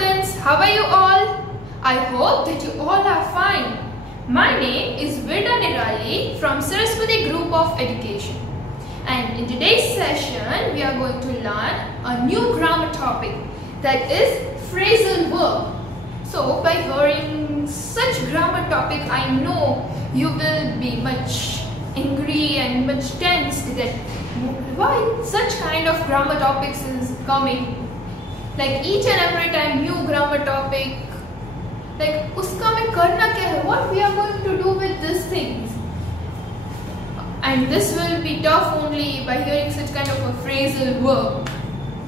students, how are you all? I hope that you all are fine. My name is Vida Nirali from Saraswati Group of Education. And in today's session, we are going to learn a new grammar topic, that is phrasal verb. So by hearing such grammar topic, I know you will be much angry and much tense that why such kind of grammar topics is coming. Like each and every time new grammar topic, like uska mein karna kya hai, what we are going to do with these things. And this will be tough only by hearing such kind of a phrasal verb.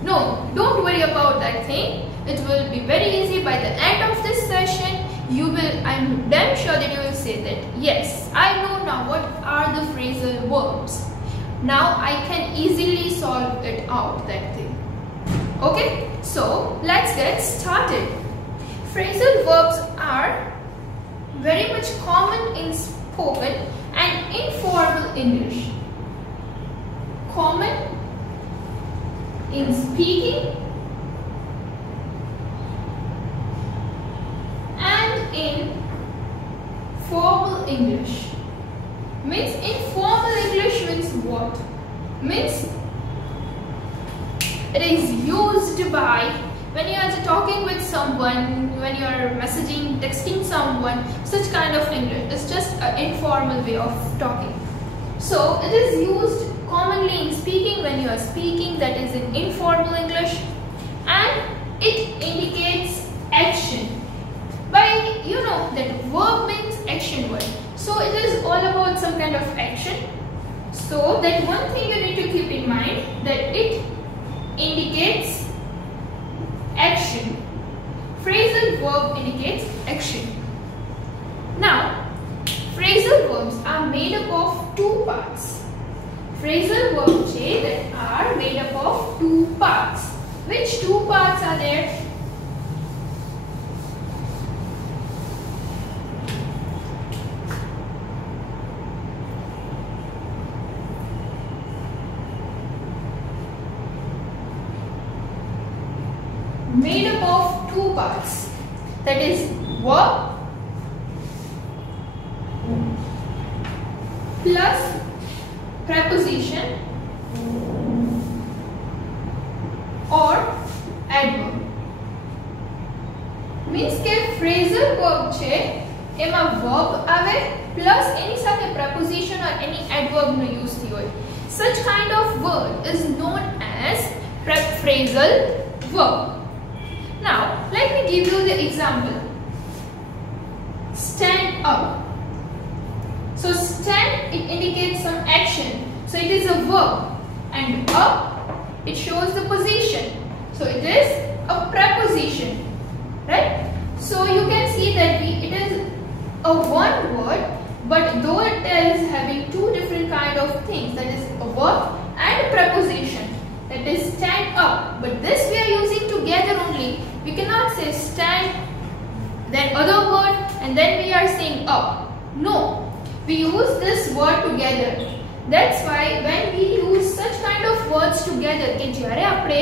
No, don't worry about that thing. It will be very easy. By the end of this session, you will, I'm damn sure that you will say that, yes, I know now what are the phrasal verbs. Now I can easily solve it out, that thing. Okay, so let's get started. Phrasal verbs are very much common in spoken and informal English. Common in speaking and in formal English. Means informal English means what? Means it is used by when you are talking with someone, when you are messaging, texting someone, such kind of English. It's just an informal way of talking. So it is used commonly in speaking when you are speaking, that is in informal English, and it indicates action. By you know that verb means action word. So it is all about some kind of action. So that one thing you need to keep in mind, that it indicates action. Phrasal verb indicates action. Now, phrasal verbs are made up of two parts. Phrasal verbs that are made up of two parts. Which two parts are there? Made up of two parts, that is verb plus preposition or adverb. Means કે phrasal verb છે એમાં verb આવે plus એની સાથે preposition or any adverb no use થયો હોય. Such kind of word is known as phrasal verb. Now, let me give you the example. Stand up. So, stand, it indicates some action. So, it is a verb. And up, it shows the position. So, it is a preposition. Right? So, you can see that it is a one word, but though it is having two different kind of things, that is a verb and a preposition. That is stand up. But this we are using together only. We cannot say stand, then other word, and then we are saying up. No, we use this word together. That's why when we use such kind of words together, કે જ્યારે આપણે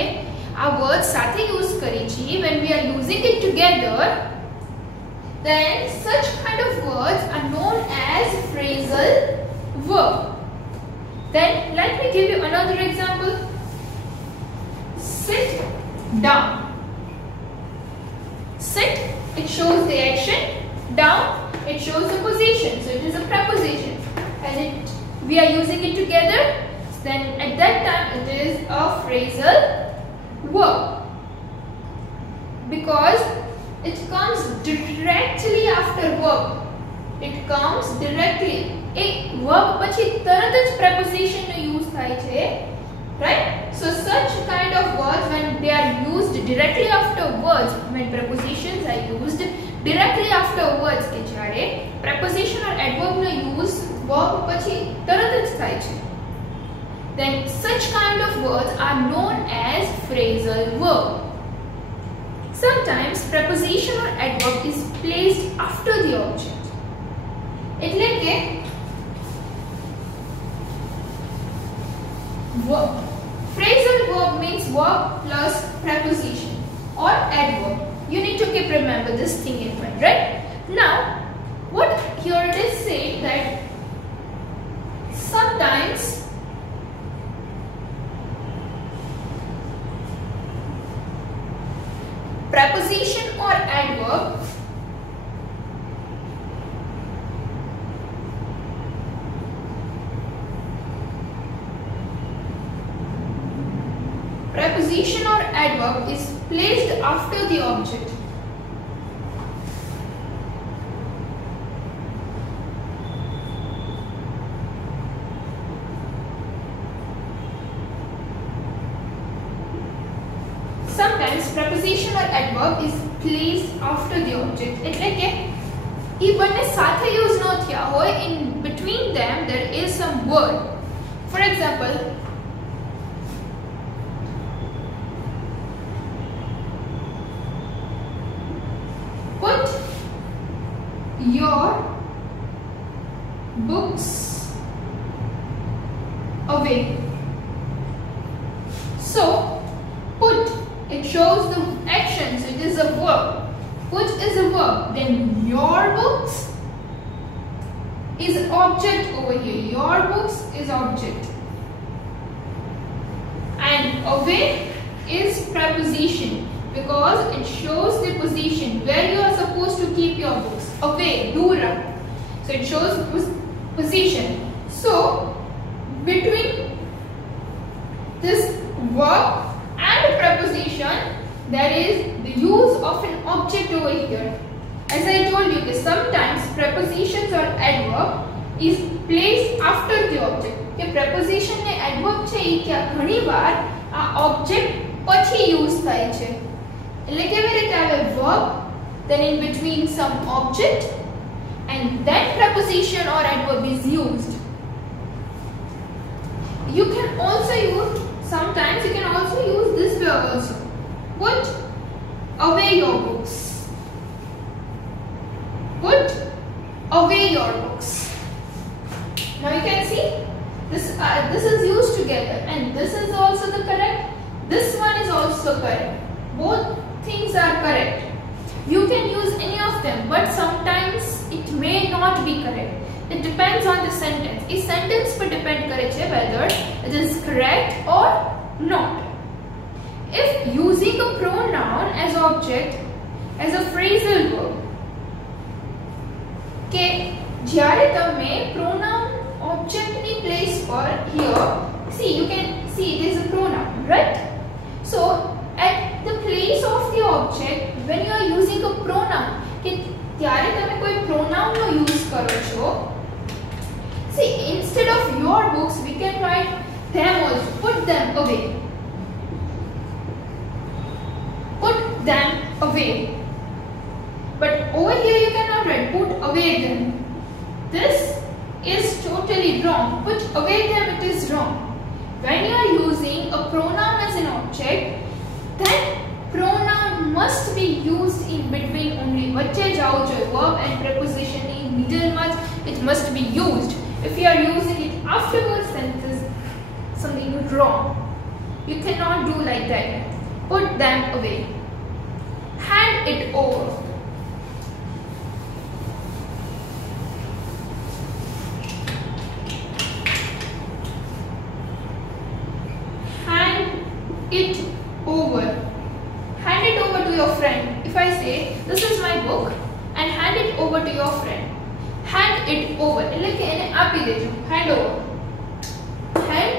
આ words સાથે use કરીએ છીએ, when we are using it together, then such kind of words are known as phrasal verb. Then let me give you another example. Sit down. Sit, it shows the action. Down, it shows the position. So it is a preposition. And we are using it together. Then at that time it is a phrasal verb. Because it comes directly after verb. It comes directly. A verb પછી તરત જ preposition નો use થાય છે. Right? So such kind of words, when they are used directly after words, when prepositions are used directly after words, કે જ્યારે preposition or adverb no use verb પછી તરત જ થાય છે, then such kind of words are known as phrasal verb. Sometimes preposition or adverb is placed after the object. એટલે કે phrasal verb means verb plus preposition or adverb. You need keep remember this thing in mind, right? Now, what here it is saying that sometimes preposition or adverb is placed after the object. Sometimes preposition or adverb is placed after the object. એટલે કે એ બંને સાથે use ન થયા હોય, in between them there is some word. For example, put your books away. So put, it shows the action, so it is a verb. Put is a verb, then your books is object over here. Your books is object, and away is preposition because it shows the position where you are supposed to keep your books. Away, dura. So it shows position. So between this verb and preposition there is the use of an object over here. As I told you, sometimes prepositions or adverb is placed after the object. કે preposition ને adverb છે એ કે ઘણીવાર આ object પછી use થાય છે. એટલે કેવી રીતે આવે? verb, then in between some object, and then preposition or adverb is used. You can also use, sometimes you can also use this way also. Put away your books. Put away your books. Now you can see this is used together, and this is also the correct. This one is also correct. Both things are correct. You can use any of them, but sometimes it may not be correct. It depends on the sentence. This sentence पर depend करे छे whether it is correct or not. If using a pronoun as object, as a phrasal verb, કે જ્યારે તમે pronoun object ની place પર here, see you can see it is a pronoun, right? So at the place of the object, when you are using a pronoun, કે ત્યારે તમે કોઈ pronoun નો use કરો છો, see instead of your books we can write them also. Put them away. Put them away. But over here you cannot write put away them. This is totally wrong. Put away them, it is wrong. When you are using a pronoun as an object, then pronoun must be used in between only. વચ્ચે જાઓ જોઈએ verb and preposition in middle માં it must be used. If you are using it afterwards, then it is something wrong. You cannot do like that. Put them away. Hand it over. Hand it over. Hand it over to your friend. If I say this is my book and hand it over to your friend, hand it over એટલે કે એને આપી દેજો. Hand over. Hand,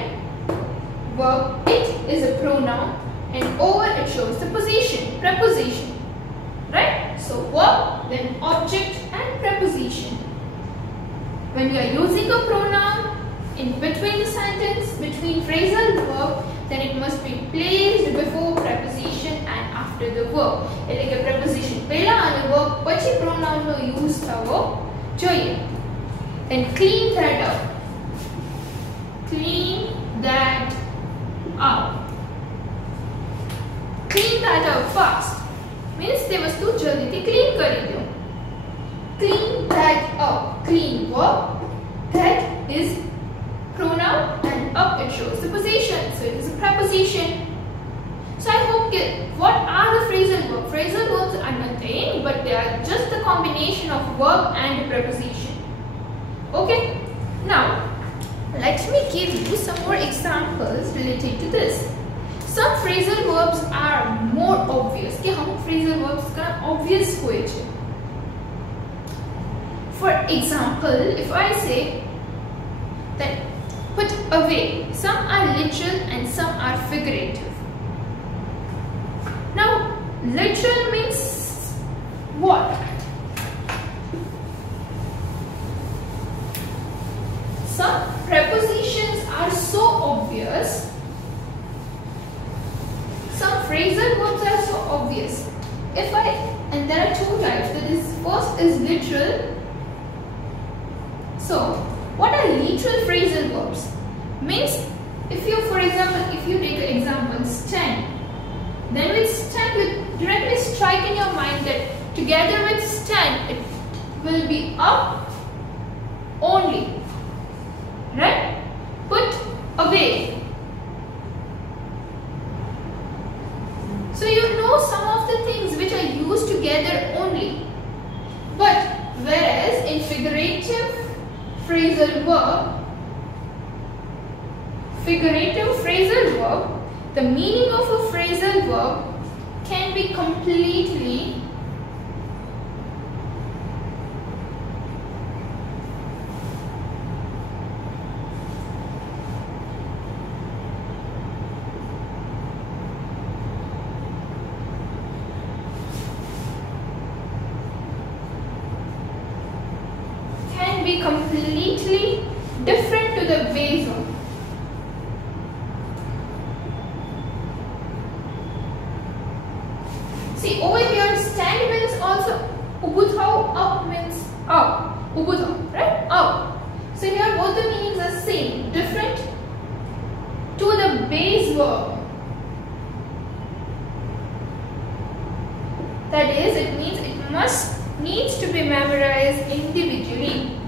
verb, it is a pronoun, and over it shows the position, preposition, right? So verb, then object and preposition. When you are using a pronoun in between the sentence, between phrasal verb, then it must be placed before preposition and after the verb. એટલે કે preposition પહેલા અને verb પછી pronoun નો use થવો જોઈએ. And clean that up. Clean that up. Clean that up fast. Means તે વસ્તુ જલ્દીથી clean કરી દો. Clean that up. Clean verb. That is pronoun, and up it shows the position. So it is a preposition. So I hope what are the phrasal verbs? Phrasal verbs are nothing but they are just the combination of verb and preposition. Okay. Now let me give you some more examples related to this. Some phrasal verbs are more obvious. कि हम phrasal verbs का obvious होए छे. For example, if I say that put away, some are literal and some are figurative. Now, literal means what? Some prepositions are so obvious. Some phrasal verbs are so obvious. And there are two types. That is, first is literal. So, what are literal phrasal verbs? Means, if you, for example, if you take an example, stand. Then with stand, you directly strike in your mind that together with stand, it will be up only. Right? Put away. So you know some of the things which are used together only. But whereas in figurative phrasal verb, the meaning of a phrasal verb can be completely different to the base verb. See, over here stand means also ubudhau, up means up, ubudhau, right? Up. So here both the meanings are same, different to the base verb. That is, it means it needs to be memorized individually.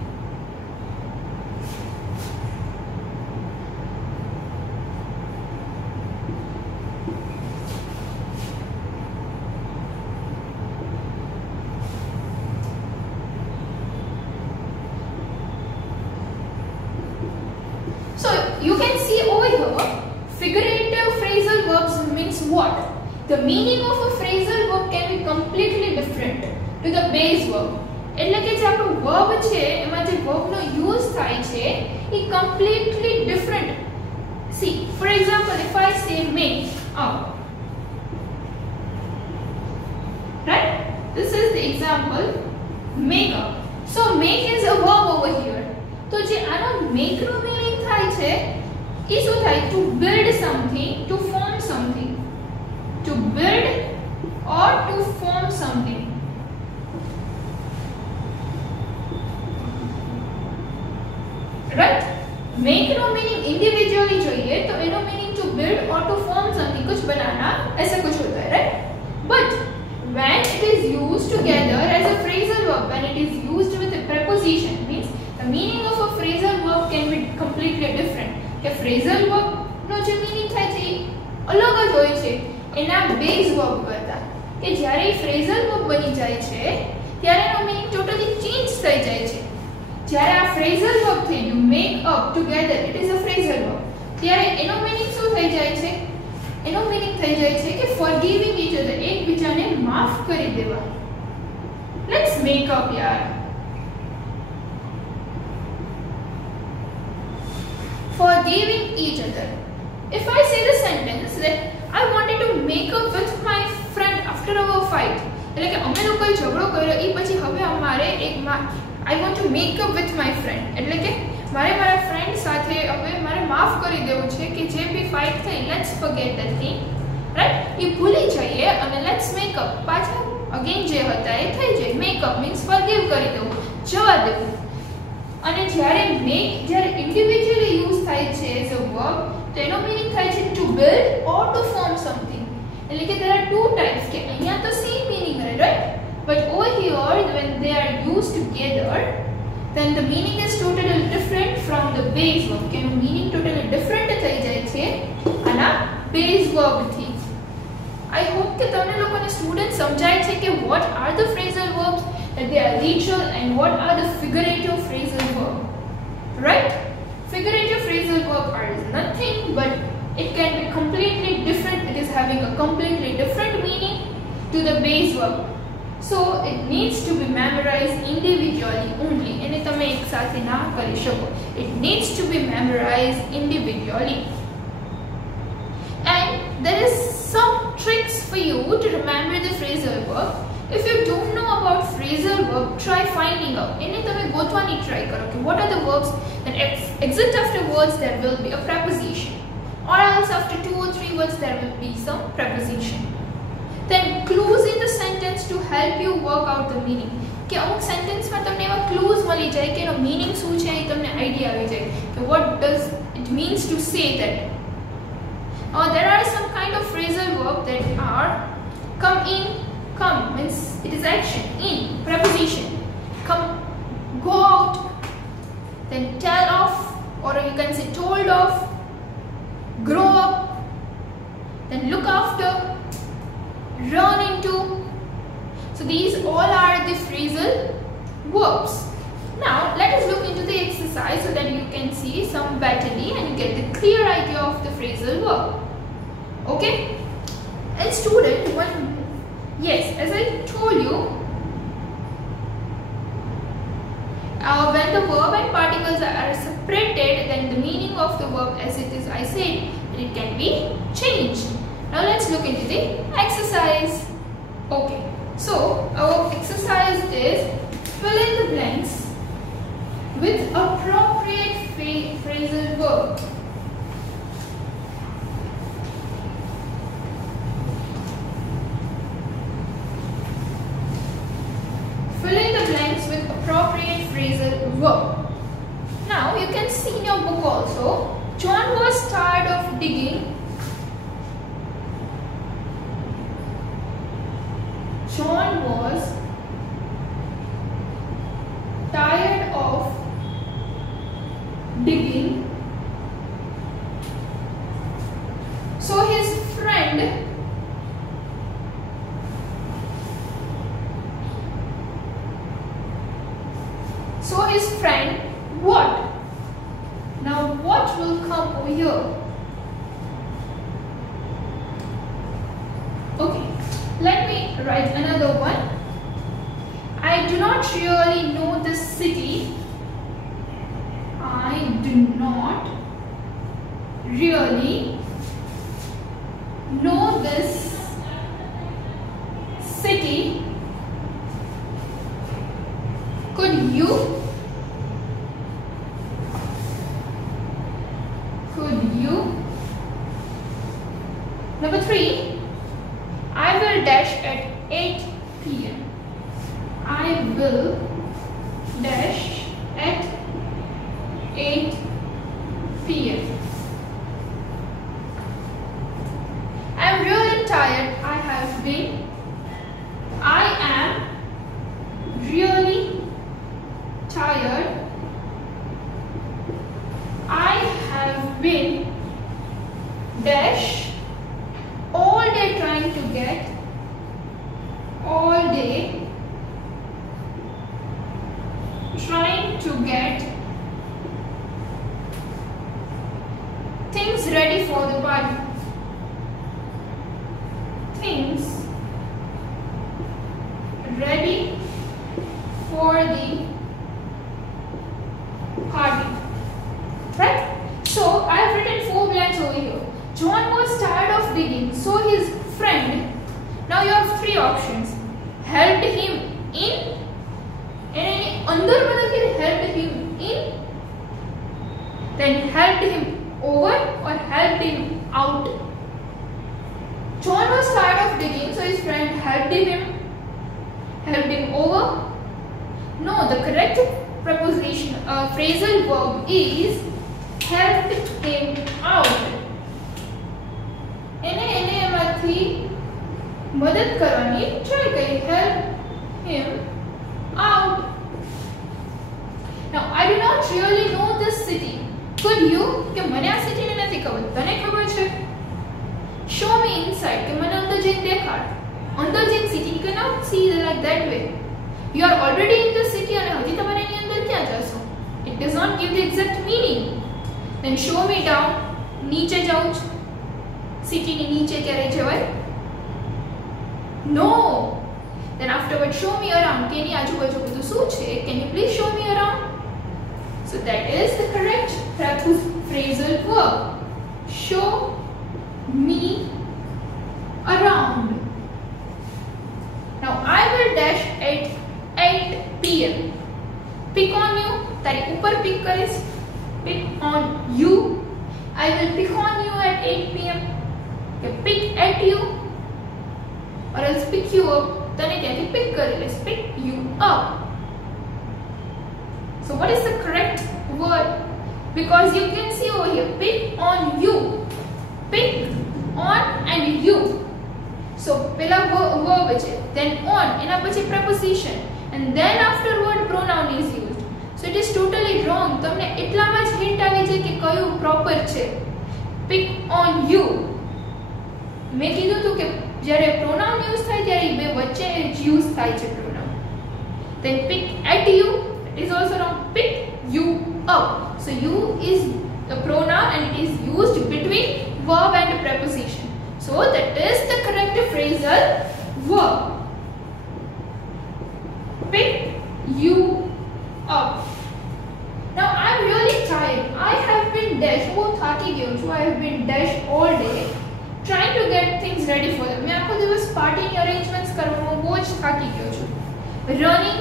So you can see over here, figurative phrasal verbs means what? The meaning of a phrasal verb can be completely different to the base verb. એટલે કે જે આપણો verb છે એમાં જે verb નો use થાય છે એ completely different. See, for example, if I say make up, right? This is the example, make up. So make is a verb over here. તો જે આનો make નો meaning થાય છે એ શું થાય? To build something, to form something. To build or to form something. Right? Make no meaning individually चाहिए तो इनो meaning to build or to form something, कुछ बनाना ऐसा कुछ होता है, right? But when it is used together as a phrasal verb, when it is used with a preposition, means the meaning of a phrasal verb can be completely different. કે phrasal verb નો જે meaning થાય છે અલગ જ હોય છે એના base verb કરતા. કે જ્યારે phrasal verb બની જાય છે ત્યારે એનો meaning totally change થઈ જાય છે. જ્યારે આ phrasal verb થઈ ગયું make up together, it is a phrasal verb. ત્યારે એનો meaning શું થઈ જાય છે? એનો meaning થઈ જાય છે કે forgiving each other, એકબીજાને માફ કરી દેવા. Let's make up yaar. Forgiving each other. If I say the sentence that I wanted to make up with my friend after our fight, એટલે કે અમે લોકોએ ઝઘડો કર્યો એ પછી હવે અમારે I want to make up with my friend, એટલે કે મારે મારા ફ્રેન્ડ સાથે હવે મારે માફ કરી દેવું છે કે જે બી ફાઇટ થઈ, let's forget that thing, right? એ ભૂલી જઈએ અને let's make up, પાછા again જે હતા એ થઈ જાય. make up means forgive કરી દેવું, જવા દેવું. અને જ્યારે individually use થાય છે as a verb, તો એનો meaning થાય છે to build or to form something. એટલે કે there are two types, કે અહીંયા તો same meaning રહે, right? But over here, when they are used together, then the meaning is totally different from the base verb. કે meaning totally different થઈ જાય છે આના base verb થી. I hope કે તમને લોકોને સ્ટુડન્ટ સમજાય છે કે what are the phrasal verbs, that they are literal, and what are the figurative phrasal verb. Right? Figurative phrasal verb are nothing but it can be completely different. It is having a completely different meaning to the base verb. So it needs to be memorized individually only. એને તમે એક સાથે ના કરી શકો. It needs to be memorized individually. And there is some tricks for you to remember the phrasal verb. If you don't know about phrasal verb, try finding out. એને તમે ગોતવાની try કરો કે what are the verbs that exist after words there will be a preposition, or else after 2 or 3 words there will be some preposition. Then clues in the sentence to help you work out the meaning. કે અમુક સેન્ટેન્સમાં તમને એવા clues મળી જાય કે એનો meaning શું છે એ તમને આઈડિયા આવી જાય કે what does it means to say that. There are some kind of phrasal verb that are come in. Come means it is action. In, preposition. Come, go out. Then tell off, or you can say told off. Grow up. Then look after. Run into. So these all are the phrasal verbs. Now let us look into the exercise so that you can see some betterly and you get the clear idea of the phrasal verb. Okay? And student, yes, as I told you, when the verb and particles are separated, then the meaning of the verb as it is, I said, it can be changed. Now let's look into the exercise. Okay, so our exercise is fill in the blanks with appropriate phrasal verb. Fill in the blanks with appropriate phrasal verb. Now you can see in your book also, John was tired of digging. John was tired of digging. So his friend what? Now what will come over here? Okay, let me write another one. I do not really know this city. I do not really know this city. Could you? Number 3, I will dash at 8 p.m. I will dash at 8 p.m. I am really tired. I am really tired. I have been dash all day trying to get things ready for the party. Things ready for the party. Right? So I have written 4 blanks over here. John was tired of digging, so his friend, now you have 3 options, helped him in, and under helped him in, then helped him over, or helped him out. John was tired of digging, so his friend helped him over. No, the correct preposition, phrasal verb is helped him out. એને એમાંથી મદદ કરવાની try કરી, help him out. Now I do not really know this city. Could you? કે મને આ સિટીને નથી ખબર, તને ખબર છે? Show me inside, કે મને અંદર જઈને દેખાડ. અંદર જઈને city, you cannot see it like that way. You are already in the city અને હજી તમારે એની અંદર ક્યાં જશો? It does not give the exact meaning. Then show me down. નીચે જાઉં છું. city ની નીચે ક્યારે જવાય? No. Then afterwards show me around. કે એની આજુબાજુ બધું શું છે? Can you please show me around? So that is the correct phrasal verb. Show me around. Now I will dash at 8 p.m. Pick on you. તારી ઉપર pick કરીશ. Pick on you. I will pick on you at 8 p.m. Okay, pick at you or else pick you up. તને ત્યાંથી pick કરી લઈશ. Pick you up. So what is the correct word? Because you can see over here, pick on you. Pick on and you. So pela verb છે, then on એના પછી preposition and then afterward pronoun is used. So it is totally wrong. તમને એટલામાં જ hint આવી જાય કે કયું proper છે. Pick on you. મેં કીધું હતું કે જ્યારે pronoun use થાય ત્યારે બે વચ્ચે use થાય છે pronoun. Then pick at you, it is also wrong. Pick you up. So you is the pronoun and it is used between verb and preposition. So that is the correct phrasal verb. Pick you up. Now I am really tired. I have been dashed. I have been dashed all day trying to get things ready for them. मैं आपको दिवस party arrangements કરવામાં બહુ જ થાકી ગયો છું. Running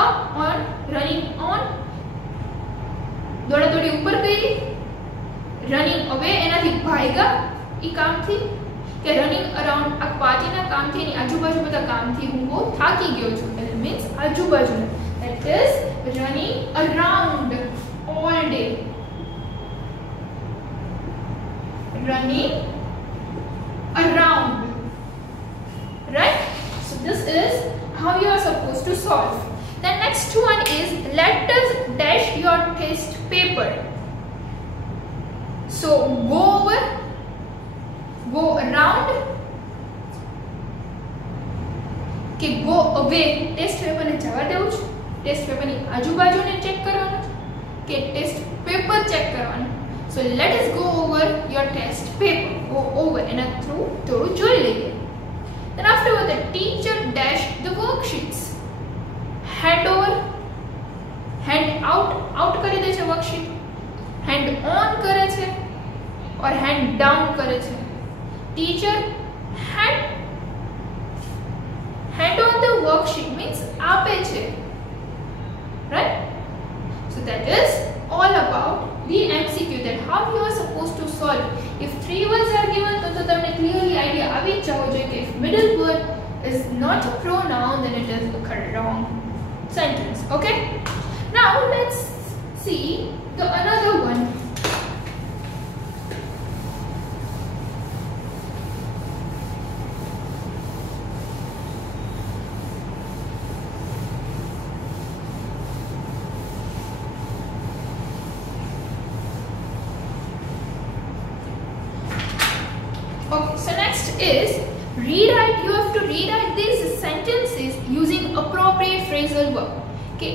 up on, running on. દોડાદોડી ઉપર ગઈ. Running away એનાથી ભાગ્યા ઈ કામથી કે running around આ પાર્ટીના કામથી એની આજુબાજુ બધા કામથી હું બહુ થાકી ગયો છું. It means આજુબાજુ. That is running around all day. Running around. Right? So this is how you are supposed to solve. The next one is let us dash your test paper. So go over, go around, કે go away. Test પેપરને જવા દેવું છે? Test પેપરની આજુબાજુને check કરવાનું કે test paper check કરવાનું? So let us go over your test paper. Go over એના through થોડું જોઈ લઈએ. Then afterward the teacher dashed the worksheets. Hand over, hand out કરી દે છે વર્કશીટ. hand on કરે છે or hand down કરે છે. Teacher hand on the worksheet means આપે છે. Right? So that is all about the MCQ, that how you are supposed to solve. If 3 words are given તો તમને clearly idea આવી જ જવો જોઈએ કે if middle word is not a pronoun then it is a wrong sentence. Okay? Now let's see the another one. Okay, so next is rewrite. You have to rewrite these sentences using appropriate phrasal verb. Okay,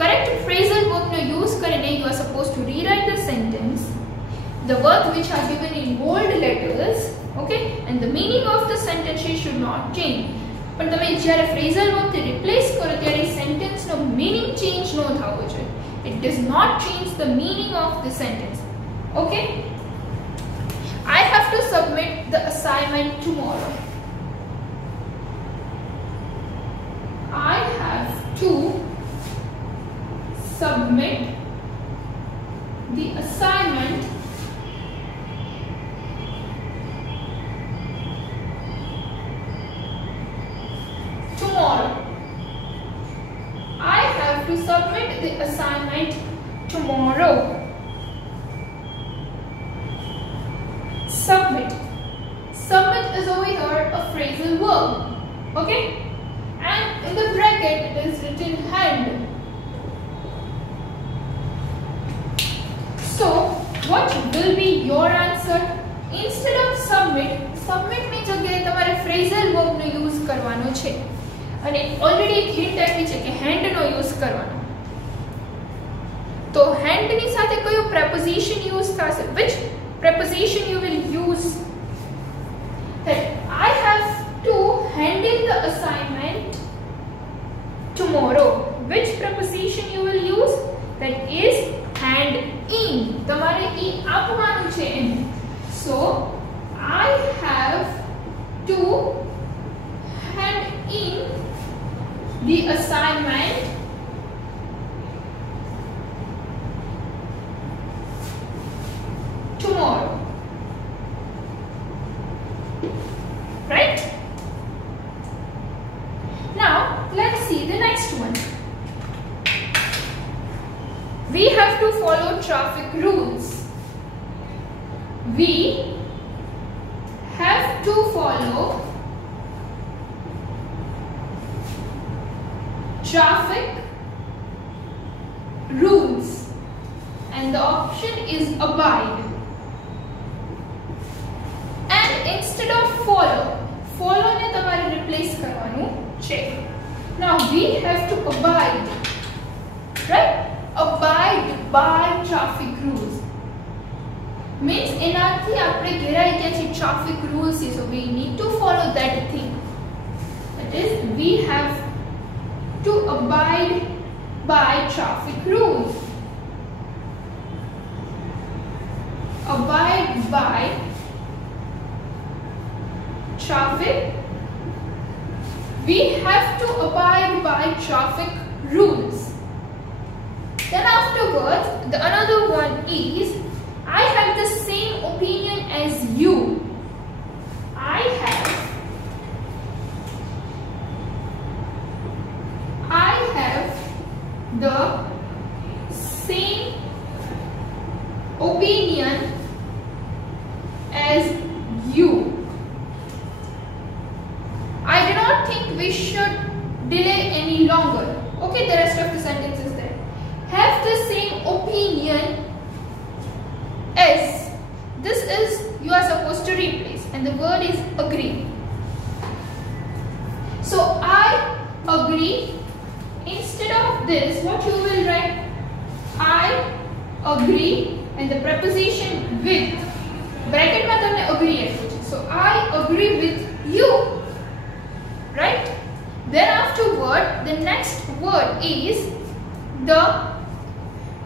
correct phrasal verb no use karine you are supposed to rewrite the sentence, the words which are given in bold letters, okay, and the meaning of the sentences should not change. પણ તમે જ્યારે phrasal verb થી replace કરો ત્યારે sentence નો meaning change no થવો જોઈએ. It does not change the meaning of the sentence. Okay? I have to submit the assignment tomorrow. I have to submit the assignment tomorrow. I have to submit the assignment tomorrow. Submit. Submit is over here a phrasal verb. Okay? And in the bracket it is written hand. So what will be your answer? Instead of submit, submit ની જગ્યાએ તમારે phrasal verb નો use કરવાનો છે અને already એક hint આપી છે કે હેન્ડ નો યુઝ કરવાનો તો હેન્ડ ની સાથે કયું preposition યુઝ થશે which preposition you will use that I have to handle the assignment tomorrow which preposition you will use that is hand in તમારે ઈ આપવાનું છે એને so I have to hand in the assignment tomorrow right now let's see the next one we have to follow traffic rules we have to follow traffic rules and the option is abide and instead of follow ને તમારે replace કરવાનું છે now we have to abide right abide by traffic rules means એનાથી આપણે ઘેરાઈ ગયા છે traffic rules so we need to follow that thing that is we have to abide by traffic rules abide by traffic we have to abide by traffic rules then afterwards the another one is I have the same opinion as you I have the same opinion as you I do not think we should delay any longer okay the rest of the sentence is there have the same opinion as this is you are supposed to replace and the word is agree so I agree instead of this what you will write I agree and the preposition with bracket માં તમને agree આપ્યું છે so I agree with you right then afterward the next word is the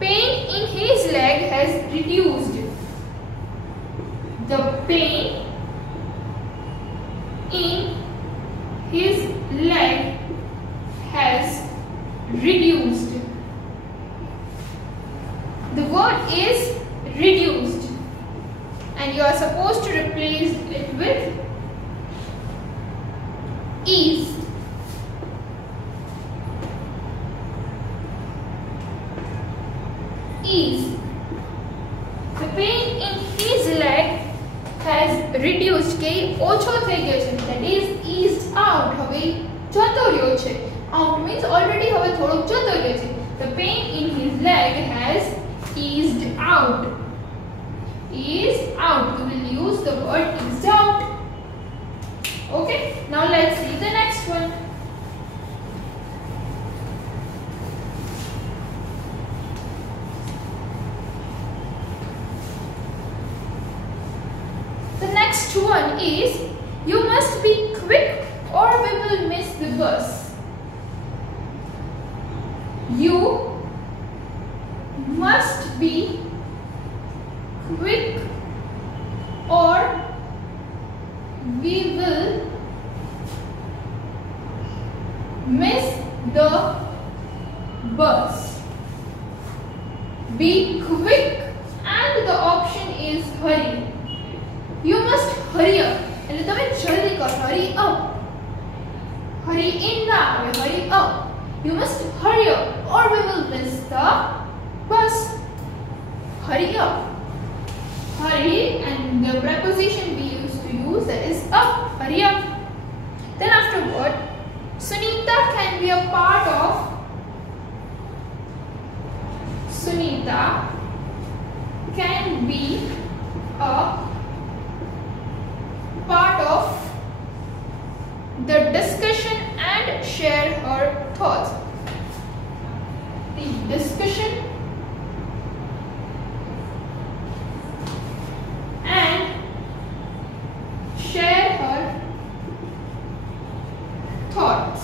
pain in his leg has reduced the pain in his leg has reduced the word is reduced and you are supposed to replace it with ease ease the pain in his leg has reduced કે ઓછો થઈ ગયો છે that is eased out હવે જતો રહ્યો છે out means already હવે થોડોક જતો રહ્યો છે the pain in his leg has eased out eased out we will use the word eased out okay now let's see the next one the next one is you must be quick or we will miss the bus you must be quick or we will miss the bus be quick and the option is hurry you must hurry up એટલે તમે જલ્દી કરો hurry up hurry in ના આવે hurry up you must hurry up or we will miss the bus hurry up hurry and the preposition we used to use that is up hurry up then afterward Sunita can be a part of Sunita can be a part of the discussion and share her thoughts. The discussion and share her thoughts.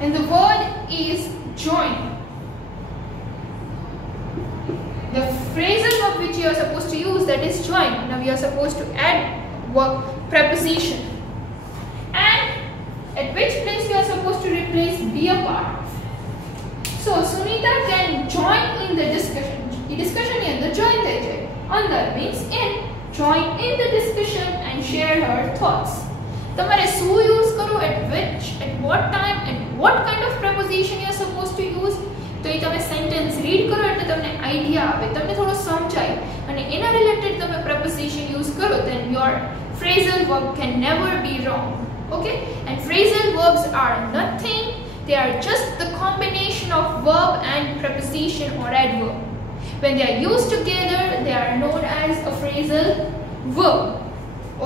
And the word is join. The phrasal verb which you are supposed to use, that is join. Now we are supposed to add verb preposition. And at which place we are supposed to replace be a part of. So Sunita can join in the discussion. The discussion in the join the jai. Under means in. Join in the discussion and share her thoughts. તમારે શું use કરો, at which, at what time, and what kind of preposition you are supposed to use. તો એ તમે sentence read કરો એટલે તમને idea આવે, તમને થોડો સમજાય અને એના રિલેટેડ તમે preposition use કરો, then your phrasal verb can never be wrong. Okay? And phrasal verbs are nothing. They are just the combination of verb and preposition or adverb. When they are used together, they are known as a phrasal verb.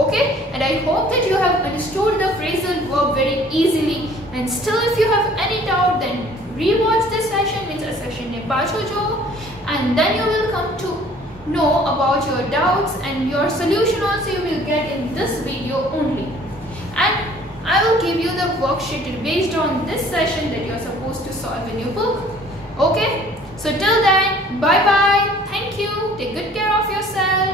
Okay? And I hope that you have understood the phrasal verb very easily. And still, if you have any doubt, then rewatch this session, means a session ne pacho jo, and then you will come to know about your doubts, and your solution also you will get in this video only. And I will give you the worksheet based on this session that you are supposed to solve in your book. Okay? So till then, bye bye. Thank you. Take good care of yourself.